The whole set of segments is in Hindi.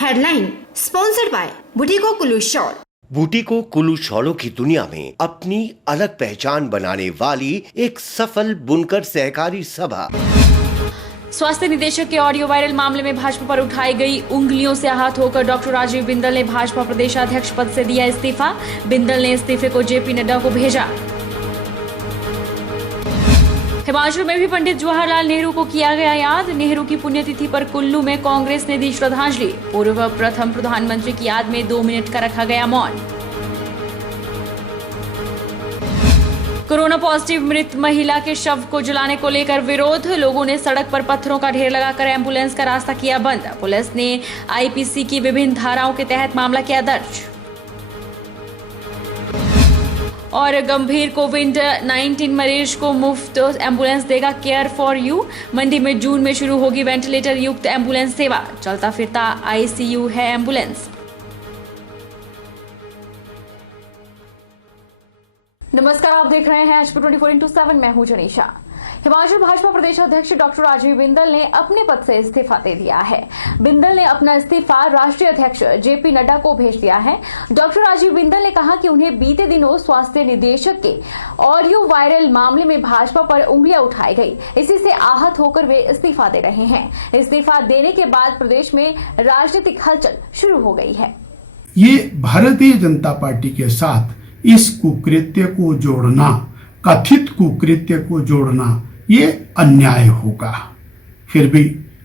Headline sponsored by Butico Kullu shawl. Butico Kullu शॉलों की दुनिया में अपनी अलग पहचान बनाने वाली एक सफल बुनकर सहकारी सभा। स्वास्थ्य निदेशक के ऑडियो वायरल मामले में भाजपा पर उठाई गई उंगलियों से आहत होकर डॉक्टर राजीव बिंदल ने भाजपा प्रदेशाध्यक्ष पद से दिया इस्तीफा। बिंदल ने इस्तीफे को जेपी नड्डा को भेजा। हिमाचल में भी पंडित जवाहरलाल नेहरू को किया गया याद। नेहरू की पुण्यतिथि पर कुल्लू में कांग्रेस ने दी श्रद्धांजलि। पूर्व प्रथम प्रधानमंत्री की याद में 2 मिनट का रखा गया मौन। कोरोना पॉजिटिव मृत महिला के शव को जलाने को लेकर विरोध। लोगों ने सड़क पर पत्थरों का ढेर लगाकर एम्बुलेंस का रास्ता किया बंद। पुलिस ने आईपीसी की विभिन्न धाराओं के तहत मामला किया दर्ज। और गंभीर कोविड-19 मरीज को मुफ्त एम्बुलेंस देगा केयर फॉर यू। मंडी में जून में शुरू होगी वेंटिलेटर युक्त एम्बुलेंस सेवा। चलता फिरता आईसीयू है एम्बुलेंस। नमस्कार, आप देख रहे हैं HP 24x7। मैं हूं जनीशा। हिमाचल भाजपा प्रदेश अध्यक्ष डॉक्टर राजीव बिंदल ने अपने पद से इस्तीफा दे दिया है। बिंदल ने अपना इस्तीफा राष्ट्रीय अध्यक्ष जेपी नड्डा को भेज दिया है। डॉक्टर राजीव बिंदल ने कहा कि उन्हें बीते दिनों स्वास्थ्य निदेशक के ऑडियो वायरल मामले में भाजपा पर उंगलियां उठाई गई। इसी से आहत होकर वे इस्तीफा दे रहे हैं। इस्तीफा देने के बाद प्रदेश में राजनीतिक हलचल शुरू हो गई है। ये भारतीय जनता पार्टी के साथ इस कुकृत्य को जोड़ना, कथित कुकृत्य को जोड़ना, ये अन्याय होगा। फिर भी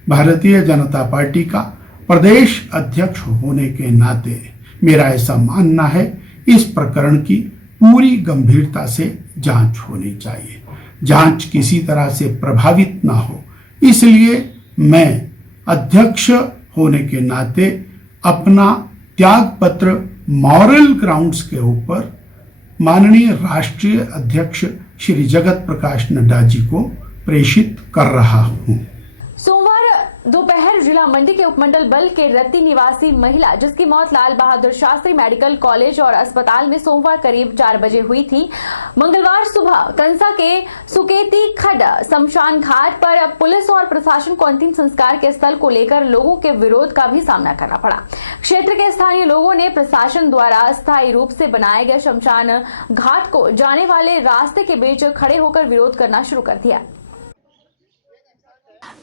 भारतीय जनता पार्टी का प्रदेश अध्यक्ष होने के नाते मेरा ऐसा मानना है, इस प्रकरण की पूरी गंभीरता से जांच होनी चाहिए। जांच किसी तरह से प्रभावित ना हो, इसलिए मैं अध्यक्ष होने के नाते अपना त्याग पत्र मॉरल ग्राउंड्स के ऊपर माननीय राष्ट्रीय अध्यक्ष श्री जगत प्रकाश नड्डा जी को प्रेषित कर रहा हूं। सोमवार दोपहर जिला मंडी के उपमंडल बल के रत्ती निवासी महिला, जिसकी मौत लाल बहादुर शास्त्री मेडिकल कॉलेज और अस्पताल में सोमवार करीब 4 बजे हुई थी। मंगलवार सुबह कंसा के सुकेती खड शमशान घाट पर पुलिस और प्रशासन को अंतिम संस्कार के स्थल को लेकर लोगों के विरोध का भी सामना करना पड़ा। क्षेत्र के स्थानीय लोगों ने प्रशासन द्वारा अस्थायी रूप से बनाए गए शमशान घाट को जाने वाले रास्ते के बीच खड़े होकर विरोध करना शुरू कर दिया।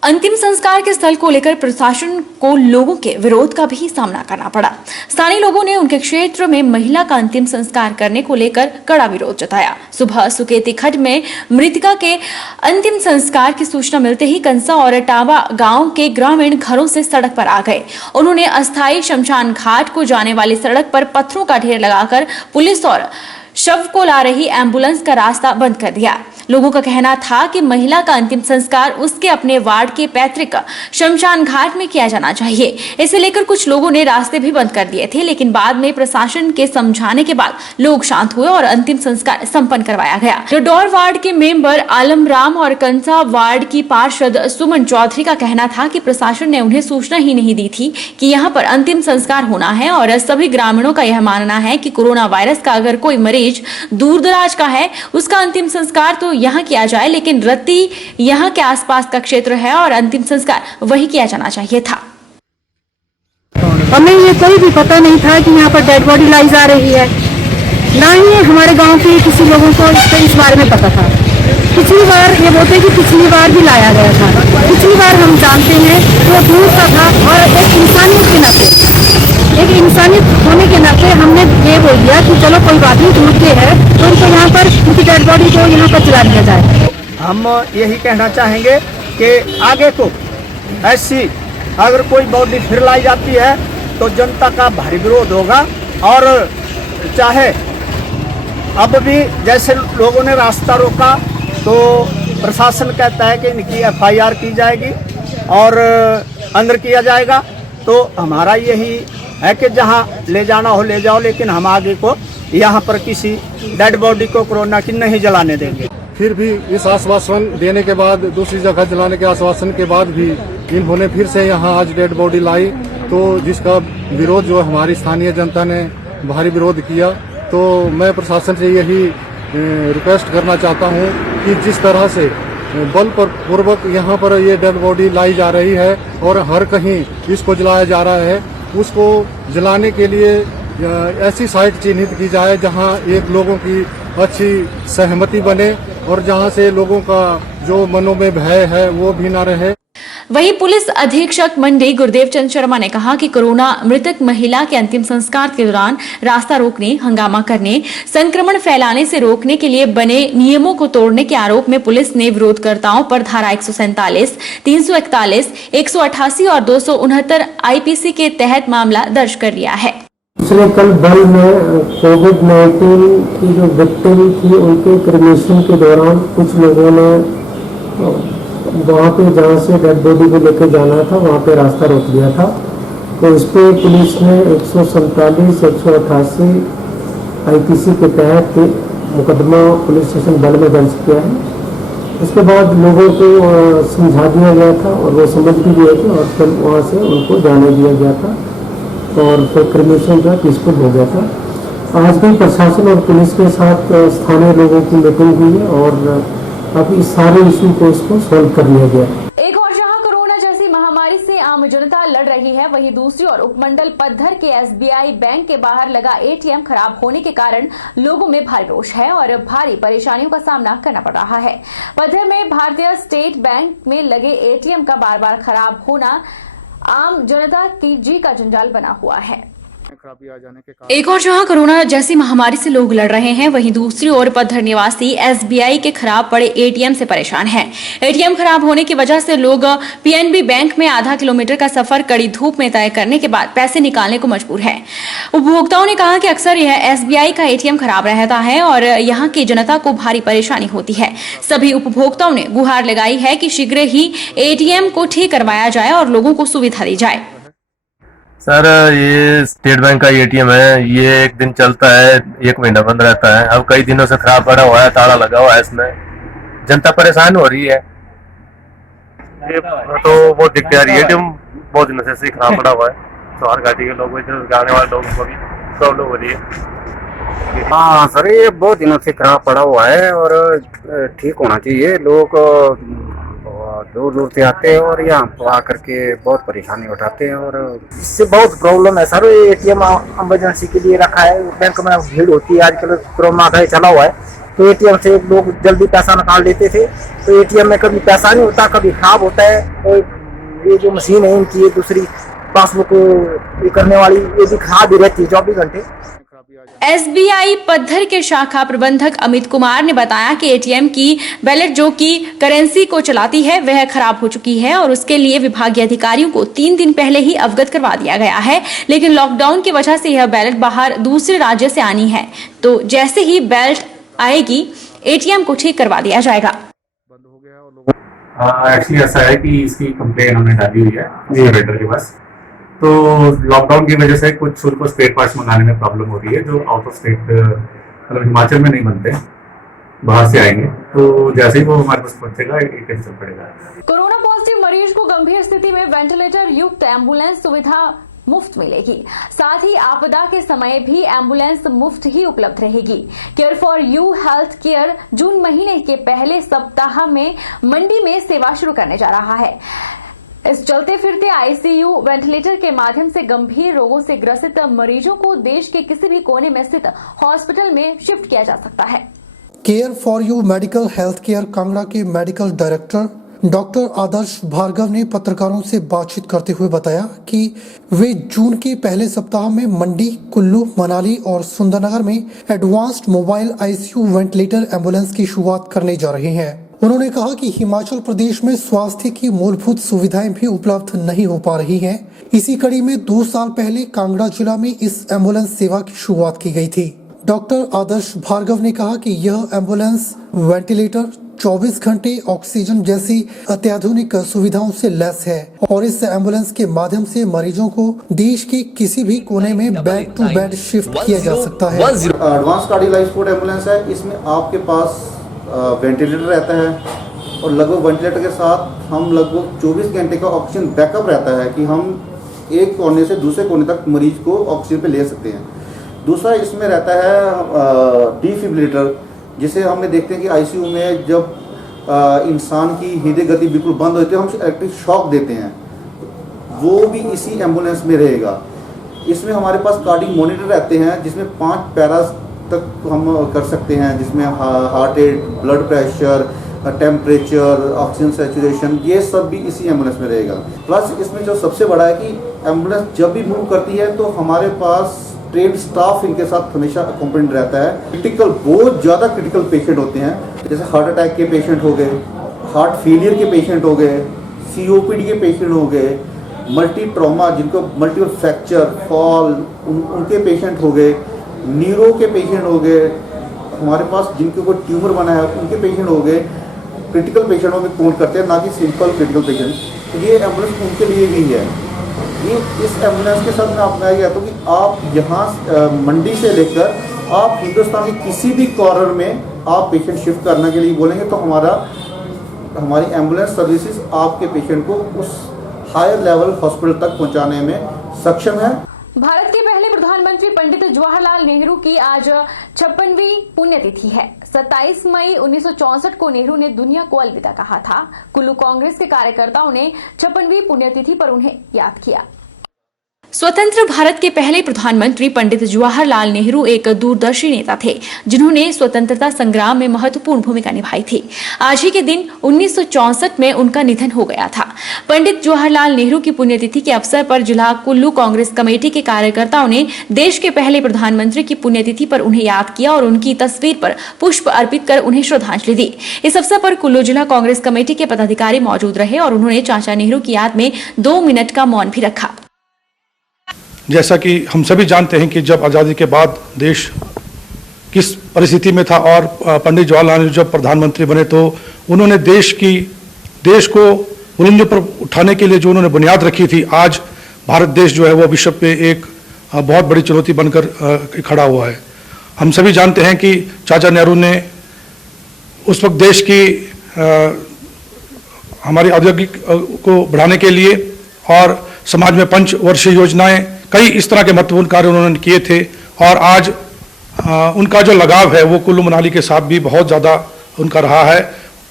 अंतिम संस्कार के स्थल को लेकर प्रशासन को लोगों के विरोध का भी सामना करना पड़ा। स्थानीय लोगों ने उनके क्षेत्र में महिला का अंतिम संस्कार करने को लेकर कड़ा विरोध जताया। सुबह सुकेती खड्ड में मृतका के अंतिम संस्कार की सूचना मिलते ही कंसा और टावा गांव के ग्रामीण घरों से सड़क पर आ गए। उन्होंने अस्थायी शमशान घाट को जाने वाली सड़क पर पत्थरों का ढेर लगाकर पुलिस और शव को ला रही एम्बुलेंस का रास्ता बंद कर दिया। लोगों का कहना था कि महिला का अंतिम संस्कार उसके अपने वार्ड के पैतृक शमशान घाट में किया जाना चाहिए। इसे लेकर कुछ लोगों ने रास्ते भी बंद कर दिए थे, लेकिन बाद में प्रशासन के समझाने के बाद लोग शांत हुए और अंतिम संस्कार संपन्न करवाया गया। डोडौर वार्ड के मेंबर आलम राम और कंसा वार्ड की पार्षद सुमन चौधरी का कहना था कि प्रशासन ने उन्हें सूचना ही नहीं दी थी कि यहाँ पर अंतिम संस्कार होना है और सभी ग्रामीणों का यह मानना है कि कोरोना वायरस का अगर कोई मरीज दूर दराज का है, उसका अंतिम संस्कार तो यहाँ किया जाए, लेकिन रत्ती यहाँ के आसपास का क्षेत्र है और अंतिम संस्कार वही किया जाना चाहिए था। हमें ये कोई भी पता नहीं था कि यहाँ पर डेड बॉडी लाई जा रही है, ना ही हमारे गांव के किसी लोगों को इस बारे में पता था। पिछली बार ये बोलते कि पिछली बार भी लाया गया था। पिछली बार हम जानते हैं वो दूर का था और एक इंसानियत के नाते, एक इंसानियत होने के नाते हमने ये बोल दिया कि चलो कोई बात नहीं, दूर के है तो उनको यहाँ पर उनकी डेड बॉडी को यहाँ पर चला दिया जाए। हम यही कहना चाहेंगे कि आगे को ऐसी अगर कोई बॉडी फिर लाई जाती है तो जनता का भारी विरोध होगा। और चाहे अब भी जैसे लोगों ने रास्ता रोका तो प्रशासन कहता है कि इनकी FIR की जाएगी और अंदर किया जाएगा, तो हमारा यही है कि जहां ले जाना हो ले जाओ, लेकिन हम आगे को यहां पर किसी डेड बॉडी को कोरोना की नहीं जलाने देंगे। फिर भी इस आश्वासन देने के बाद, दूसरी जगह जलाने के आश्वासन के बाद भी इन्होंने फिर से यहां आज डेड बॉडी लाई, तो जिसका विरोध जो हमारी स्थानीय जनता ने भारी विरोध किया। तो मैं प्रशासन से यही रिक्वेस्ट करना चाहता हूं कि जिस तरह से बल पूर्वक यहाँ पर ये डेड बॉडी लाई जा रही है और हर कहीं इसको जलाया जा रहा है, उसको जलाने के लिए ऐसी साइट चिन्हित की जाए जहां एक लोगों की अच्छी सहमति बने और जहां से लोगों का जो मनों में भय है वो भी ना रहे। वहीं पुलिस अधीक्षक मंडी गुरदेव चंद शर्मा ने कहा कि कोरोना मृतक महिला के अंतिम संस्कार के दौरान रास्ता रोकने, हंगामा करने, संक्रमण फैलाने से रोकने के लिए बने नियमों को तोड़ने के आरोप में पुलिस ने विरोधकर्ताओं पर धारा 147, 341, 188 और 269 आईपीसी के तहत मामला दर्ज कर लिया है। पिछले कल बल में कोविड-19 की जो विक्टिम थी उनके क्रिमेशन के दौरान कुछ लोगों ने वहाँ पे जहाँ से डेड बॉडी को लेकर जाना था वहाँ पे रास्ता रोक दिया था। तो इस पे पुलिस ने 147, 188 आईपीसी के तहत मुकदमा पुलिस स्टेशन बल में दर्ज किया है। इसके बाद लोगों को समझा दिया गया था और वो समझ भी गए थे और फिर वहाँ से उनको जाने दिया गया था और फिर क्रिमेशन जो पीसफुल हो गया था। आज भी प्रशासन और पुलिस के साथ स्थानीय लोगों की मीटिंग हुई है और अब इस सारे इशू को इसको सॉल्व कर लिया गया। एक और जहां कोरोना जैसी महामारी से आम जनता लड़ रही है, वहीं दूसरी ओर उपमंडल पद्धर के एसबीआई बैंक के बाहर लगा एटीएम खराब होने के कारण लोगों में भारी रोष है और भारी परेशानियों का सामना करना पड़ रहा है। पद्धर में भारतीय स्टेट बैंक में लगे एटीएम का बार बार खराब होना आम जनता की जी का जंजाल बना हुआ है। एक और जहां कोरोना जैसी महामारी से लोग लड़ रहे हैं, वहीं दूसरी ओर पद्धर निवासी एसबीआई के खराब पड़े एटीएम से परेशान हैं। एटीएम खराब होने की वजह से लोग पीएनबी बैंक में आधा किलोमीटर का सफर कड़ी धूप में तय करने के बाद पैसे निकालने को मजबूर हैं। उपभोक्ताओं ने कहा कि अक्सर यह एसबीआई का एटीएम खराब रहता है और यहाँ की जनता को भारी परेशानी होती है। सभी उपभोक्ताओं ने गुहार लगाई है कि शीघ्र ही एटीएम को ठीक करवाया जाए और लोगों को सुविधा दी जाए। सर, ये स्टेट बैंक का एटीएम है, ये एक दिन चलता है, एक महीना बंद रहता है। अब कई दिनों से खराब पड़ा हुआ है, ताला लगा हुआ है, इसमें जनता परेशान हो रही है। तो वो दिक्कत आ रही है, एटीएम बहुत दिनों से खराब पड़ा हुआ है, तो हर घाटी के लोग, इधर आने वाले लोगों को भी प्रॉब्लम हो रही है। हाँ सर, ये बहुत दिनों से खराब पड़ा हुआ है और ठीक होना चाहिए। लोग दूर दूर से आते हैं और यहाँ आकर के बहुत परेशानी उठाते हैं और इससे बहुत प्रॉब्लम है सर। एटीएम इमरजेंसी के लिए रखा है, बैंक में भीड़ होती है, आजकल कोरोना का चला हुआ है, तो एटीएम से लोग जल्दी पैसा निकाल लेते थे। तो एटीएम में कभी पैसा नहीं होता, कभी खराब होता है। और ये जो मशीन है इनकी, दूसरी पासबुक करने वाली, ये भी खराब ही रहती है 24 घंटे। एसबीआई पद्धर के शाखा प्रबंधक अमित कुमार ने बताया कि एटीएम की बैलेट जो कि करेंसी को चलाती है वह खराब हो चुकी है और उसके लिए विभागीय अधिकारियों को 3 दिन पहले ही अवगत करवा दिया गया है, लेकिन लॉकडाउन की वजह से यह बैलेट बाहर दूसरे राज्य से आनी है, तो जैसे ही बैलेट आएगी एटीएम को ठीक करवा दिया जाएगा। एक्चुअली ऐसा है कि इसकी कंप्लेन हमने डाली हुई है ऑपरेटर के पास। तो लॉकडाउन की वजह से कुछ उनको स्पेयर पार्ट्स मंगाने में प्रॉब्लम हो रही है, जो आउट ऑफ स्टेट मतलब हिमाचल में नहीं बनते, बाहर से आएंगे। तो जैसे ही वो हमारे पास पहुंचेगा एक चल पड़ेगा। कोरोना पॉजिटिव मरीज को गंभीर स्थिति में वेंटिलेटर युक्त एम्बुलेंस सुविधा मुफ्त मिलेगी। साथ ही आपदा के समय भी एम्बुलेंस मुफ्त ही उपलब्ध रहेगी। Care for you health care जून महीने के पहले सप्ताह में मंडी में सेवा शुरू करने जा रहा है। इस चलते फिरते आईसीयू वेंटिलेटर के माध्यम से गंभीर रोगों से ग्रसित मरीजों को देश के किसी भी कोने में स्थित हॉस्पिटल में शिफ्ट किया जा सकता है। Care for you medical health care Kangra के मेडिकल डायरेक्टर डॉक्टर आदर्श भार्गव ने पत्रकारों से बातचीत करते हुए बताया कि वे जून के पहले सप्ताह में मंडी, कुल्लू, मनाली और सुंदरनगर में advanced mobile ICU ventilator ambulance की शुरुआत करने जा रहे हैं। उन्होंने कहा कि हिमाचल प्रदेश में स्वास्थ्य की मूलभूत सुविधाएं भी उपलब्ध नहीं हो पा रही हैं। इसी कड़ी में 2 साल पहले कांगड़ा जिला में इस एम्बुलेंस सेवा की शुरुआत की गई थी। डॉक्टर आदर्श भार्गव ने कहा कि यह एम्बुलेंस वेंटिलेटर, 24 घंटे ऑक्सीजन जैसी अत्याधुनिक सुविधाओं से लैस है और इस एम्बुलेंस के माध्यम से मरीजों को देश के किसी भी कोने में बेड टू बेड शिफ्ट किया जा सकता है। Advance cardiac life support ambulance है। इसमें आपके पास वेंटिलेटर रहता है और लगभग वेंटिलेटर के साथ हम लगभग 24 घंटे का ऑक्सीजन बैकअप रहता है कि हम एक कोने से दूसरे कोने तक मरीज को ऑक्सीजन पे ले सकते हैं। दूसरा इसमें रहता है डिफिब्रिलेटर, जिसे हमने देखते हैं कि आईसीयू में जब इंसान की हृदय गति बिल्कुल बंद होती है, हम इलेक्ट्रिक शॉक देते हैं, वो भी इसी एम्बुलेंस में रहेगा। इसमें हमारे पास कार्डिक मॉनिटर रहते हैं जिसमें 5 पैरास तक हम कर सकते हैं, जिसमें heart rate, blood pressure, temperature, oxygen saturation, ये सब भी इसी एम्बुलेंस में रहेगा। प्लस इसमें जो सबसे बड़ा है कि एम्बुलेंस जब भी मूव करती है तो हमारे पास ट्रेन स्टाफ इनके साथ हमेशा अकम्पनीड रहता है। क्रिटिकल, बहुत ज़्यादा क्रिटिकल पेशेंट होते हैं, जैसे हार्ट अटैक के पेशेंट हो गए, हार्ट फेलियर के पेशेंट हो गए, COPD के पेशेंट हो गए, मल्टी ट्रॉमा जिनको मल्टीपल फ्रैक्चर, फॉल, उनके पेशेंट हो गए, न्यूरो के पेशेंट हो गए, हमारे पास जिनके कोई ट्यूमर बना है उनके पेशेंट हो गए। क्रिटिकल पेशेंटों में काउंट करते हैं, ना कि सिंपल क्रिटिकल पेशेंट। तो ये एम्बुलेंस उनके लिए भी है। ये इस एम्बुलेंस के साथ मैं आपको ये कहता हूँ कि आप यहाँ मंडी से लेकर आप हिंदुस्तान के किसी भी कॉर्नर में आप पेशेंट शिफ्ट करने के लिए बोलेंगे तो हमारी एम्बुलेंस सर्विसेज आपके पेशेंट को उस हायर लेवल हॉस्पिटल तक पहुँचाने में सक्षम है। भारत के पहले प्रधानमंत्री पंडित जवाहरलाल नेहरू की आज 56वीं पुण्यतिथि है। 27 मई 1964 को नेहरू ने दुनिया को अलविदा कहा था। कुल्लू कांग्रेस के कार्यकर्ताओं ने 56वीं पुण्यतिथि पर उन्हें याद किया। स्वतंत्र भारत के पहले प्रधानमंत्री पंडित जवाहरलाल नेहरू एक दूरदर्शी नेता थे जिन्होंने स्वतंत्रता संग्राम में महत्वपूर्ण भूमिका निभाई थी। आज ही के दिन 1964 में उनका निधन हो गया था। पंडित जवाहरलाल नेहरू की पुण्यतिथि के अवसर पर जिला कुल्लू कांग्रेस कमेटी के कार्यकर्ताओं ने देश के पहले प्रधानमंत्री की पुण्यतिथि पर उन्हें याद किया और उनकी तस्वीर पर पुष्प अर्पित कर उन्हें श्रद्धांजलि दी। इस अवसर पर कुल्लू जिला कांग्रेस कमेटी के पदाधिकारी मौजूद रहे और उन्होंने चाचा नेहरू की याद में 2 मिनट का मौन भी रखा। जैसा कि हम सभी जानते हैं कि जब आज़ादी के बाद देश किस परिस्थिति में था और पंडित जवाहरलाल नेहरू जब प्रधानमंत्री बने तो उन्होंने देश को बुलंदियों पर उठाने के लिए जो उन्होंने बुनियाद रखी थी, आज भारत देश जो है वो विश्व पे एक बहुत बड़ी चुनौती बनकर खड़ा हुआ है। हम सभी जानते हैं कि चाचा नेहरू ने उस वक्त देश की हमारी औद्योगिक को बढ़ाने के लिए और समाज में पंचवर्षीय योजनाएं, कई इस तरह के महत्वपूर्ण कार्य उन्होंने किए थे और आज उनका जो लगाव है वो कुल्लू मनाली के साथ भी बहुत ज़्यादा उनका रहा है।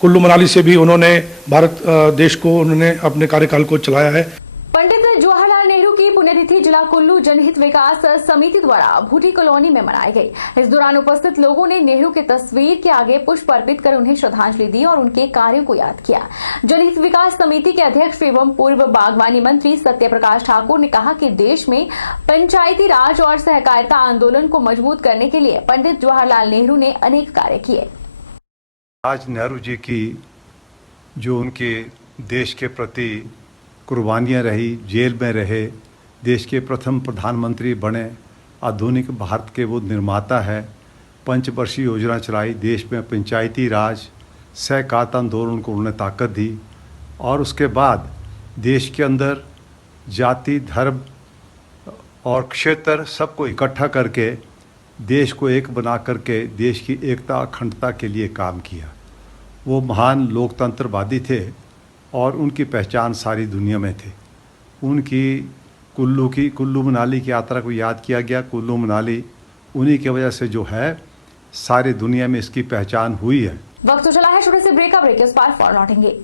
कुल्लू मनाली से भी उन्होंने भारत देश को उन्होंने अपने कार्यकाल को चलाया है। पंडित जवाहरलाल नेहरू की पुण्यतिथि जिला कुल्लू जनहित विकास समिति द्वारा भूटी कॉलोनी में मनाई गई। इस दौरान उपस्थित लोगों ने नेहरू की तस्वीर के आगे पुष्प अर्पित कर उन्हें श्रद्धांजलि दी और उनके कार्यों को याद किया। जनहित विकास समिति के अध्यक्ष एवं पूर्व बागवानी मंत्री सत्य प्रकाश ठाकुर ने कहा कि देश में पंचायती राज और सहकारिता आंदोलन को मजबूत करने के लिए पंडित जवाहरलाल नेहरू ने अनेक कार्य किए। आज नेहरू जी की जो उनके देश के प्रति कुर्बानियाँ रही, जेल में रहे, देश के प्रथम प्रधानमंत्री बने, आधुनिक भारत के वो निर्माता है, पंचवर्षीय योजना चलाई, देश में पंचायती राज, सहकारिता आंदोलन को उन्होंने ताकत दी और उसके बाद देश के अंदर जाति, धर्म और क्षेत्र सबको इकट्ठा करके देश को एक बना करके देश की एकता अखंडता के लिए काम किया। वो महान लोकतंत्रवादी थे और उनकी पहचान सारी दुनिया में थी। उनकी कुल्लू मनाली की यात्रा को याद किया गया। कुल्लू मनाली उन्हीं की वजह से जो है सारी दुनिया में इसकी पहचान हुई है। वक्त तो चला है छोटे से ब्रेक का, ब्रेक के उस पार फौरन लौटेंगे।